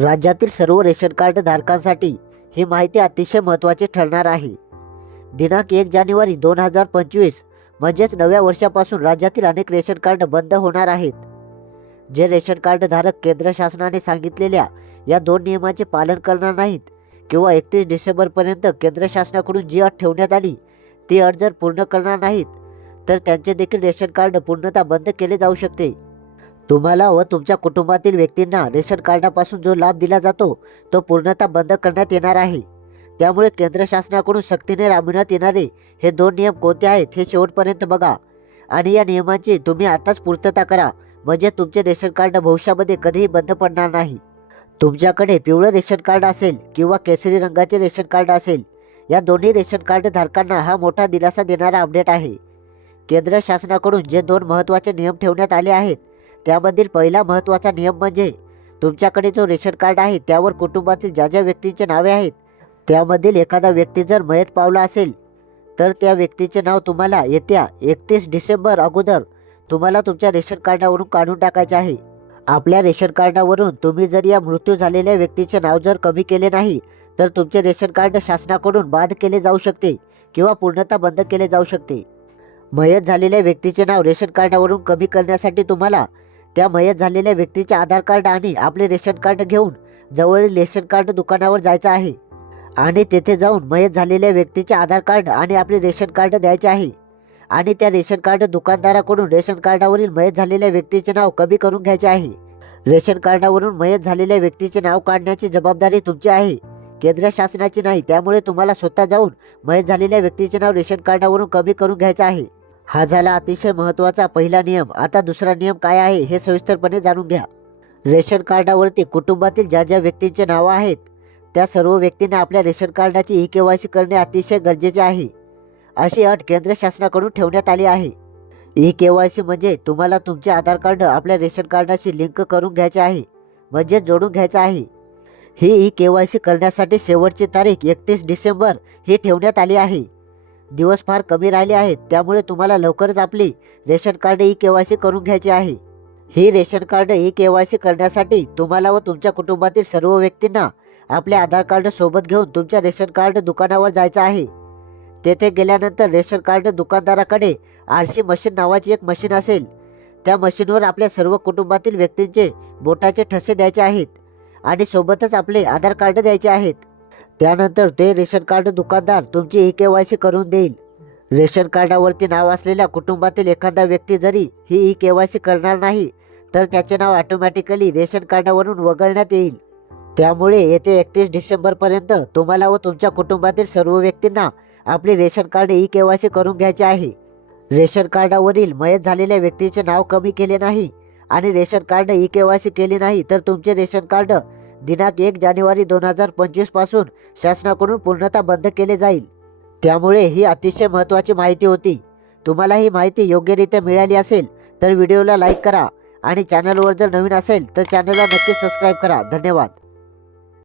राज्यातील सर्व ration card धारकांसाठी ही माहिती अतिशय महत्त्वाची ठरणार आहे. दिनांक एक जानेवारी दोन हजार पंचवीस म्हणजेच नव्या वर्षापासून राज्यातील अनेक रेशन कार्ड बंद होणार आहेत. जे रेशन कार्ड धारक केंद्र शासनाने सांगितलेल्या या दोन नियमांचे पालन करणार नाहीत किंवा एकतीस डिसेंबरपर्यंत केंद्र शासनाकडून जी अट ठेवण्यात आली ती अट जर पूर्ण करणार नाहीत तर त्यांचे देखील रेशन कार्ड पूर्णतः बंद केले जाऊ शकते. तुम्हाला व तुमच्या कुटुंबातील व्यक्तींना रेशन कार्डापासून जो लाभ दिला जातो तो पूर्णतः बंद करण्यात येणार आहे. त्यामुळे केंद्र शासनाकडून सक्तीने राबविण्यात येणारे हे दोन नियम कोणते आहेत हे शेवटपर्यंत बघा. आणि या नियमांची तुम्ही आताच पूर्तता करा म्हणजे तुमचे रेशन कार्ड भविष्यामध्ये कधीही बंद पडणार नाही. तुमच्याकडे पिवळं रेशन कार्ड असेल किंवा केसरी रंगाचे रेशन कार्ड असेल या दोन्ही रेशन कार्ड धारकांना हा मोठा दिलासा देणारा अपडेट आहे. केंद्र शासनाकडून जे दोन महत्त्वाचे नियम ठेवण्यात आले आहेत त्यामधील पहिला महत्त्वाचा नियम म्हणजे तुमच्याकडे जो रेशन कार्ड आहे त्यावर कुटुंबातील ज्या ज्या व्यक्तींचे नावे आहेत त्यामधील एखादा व्यक्ती जर मयत पावला असेल तर त्या व्यक्तीचे नाव तुम्हाला येत्या एकतीस डिसेंबर अगोदर तुम्हाला तुमच्या रेशन कार्डावरून काढून टाकायचे आहे. आपल्या रेशन कार्डावरून तुम्ही जर या मृत्यू झालेल्या व्यक्तीचे नाव जर कमी केले नाही तर तुमचे रेशन कार्ड शासनाकडून बाद केले जाऊ शकते किंवा पूर्णतः बंद केले जाऊ शकते. मयत झालेल्या व्यक्तीचे नाव रेशन कार्डावरून कमी करण्यासाठी तुम्हाला त्या मयत झालेल्या व्यक्तीचे आधार कार्ड आणि आपले रेशन कार्ड घेऊन जवळील रेशन कार्ड दुकानावर जायचं आहे. आणि तेथे जाऊन मयत झालेल्या व्यक्तीचे आधार कार्ड आणि आपले रेशन कार्ड द्यायचे आहे. आणि त्या रेशन कार्ड दुकानदाराकडून रेशन कार्डावरील मयत झालेल्या व्यक्तीचे नाव कमी करून घ्यायचे आहे. रेशन कार्डावरून मयत झालेल्या व्यक्तीचे नाव काढण्याची जबाबदारी तुमची आहे. केंद्र शासनाची नाही त्यामुळे तुम्हाला स्वतः जाऊन मयत झालेल्या व्यक्तीचे नाव रेशन कार्डावरून कमी करून घ्यायचं आहे. हा झाला अतिशय महत्त्वाचा पहिला नियम. आता दुसरा नियम काय आहे हे सविस्तरपणे जाणून घ्या. रेशन कार्डावरती कुटुंबातील ज्या ज्या व्यक्तींचे नावं आहेत त्या सर्व व्यक्तींना आपल्या रेशन कार्डाची ई के वाय सी करणे अतिशय गरजेचे आहे. अशी अट केंद्र शासनाकडून ठेवण्यात आली आहे. ई के वाय सी म्हणजे तुम्हाला तुमचे आधार कार्ड आपल्या रेशन कार्डाशी लिंक करून घ्यायचे आहे म्हणजे जोडून घ्यायचं आहे. ही ई के वाय सी करण्यासाठी शेवटची तारीख एकतीस डिसेंबर ही ठेवण्यात आली आहे. दिवस फार कमी राहिले आहेत त्यामुळे तुम्हाला लवकरच आपली रेशन कार्ड ई केवायसी करून घ्यायची आहे. ही रेशन कार्ड ई केवायसी करण्यासाठी तुम्हाला व तुमच्या कुटुंबातील सर्व व्यक्तींना आपले आधार कार्ड सोबत घेऊन तुमच्या रेशन कार्ड दुकानावर जायचं आहे. तेथे गेल्यानंतर रेशन कार्ड दुकानदाराकडे आरशी मशीन नावाची एक मशीन असेल. त्या मशीनवर आपल्या सर्व कुटुंबातील व्यक्तींचे बोटाचे ठसे द्यायचे आहेत आणि सोबतच आपले आधार कार्ड द्यायचे आहेत. त्यानंतर ते रेशन कार्ड दुकानदार तुमची ई के वाय सी करून देईल. रेशन कार्डावरती नाव असलेल्या कुटुंबातील एखादा व्यक्ती जरी ही ई के वाय सी करणार नाही तर त्याचे नाव ऑटोमॅटिकली रेशन कार्डावरून वगळण्यात येईल. त्यामुळे येते एकतीस डिसेंबरपर्यंत तुम्हाला व तुमच्या कुटुंबातील सर्व व्यक्तींना आपले ration card E K Y C करून घ्यायचे आहे. रेशन कार्डावरील मयत झालेल्या व्यक्तीचे नाव कमी केले नाही आणि ration card E K Y C केले नाही तर तुमचे रेशन कार्ड दिनांक एक जानेवारी दोन हजार पंचवीसपासून शासनाकडून पूर्णतः बंद केले जाईल. त्यामुळे ही अतिशय महत्त्वाची माहिती होती. तुम्हाला ही माहिती योग्यरित्या मिळाली असेल तर व्हिडिओला लाईक करा आणि चॅनलवर जर नवीन असेल तर चॅनलला नक्की सबस्क्राईब करा. धन्यवाद.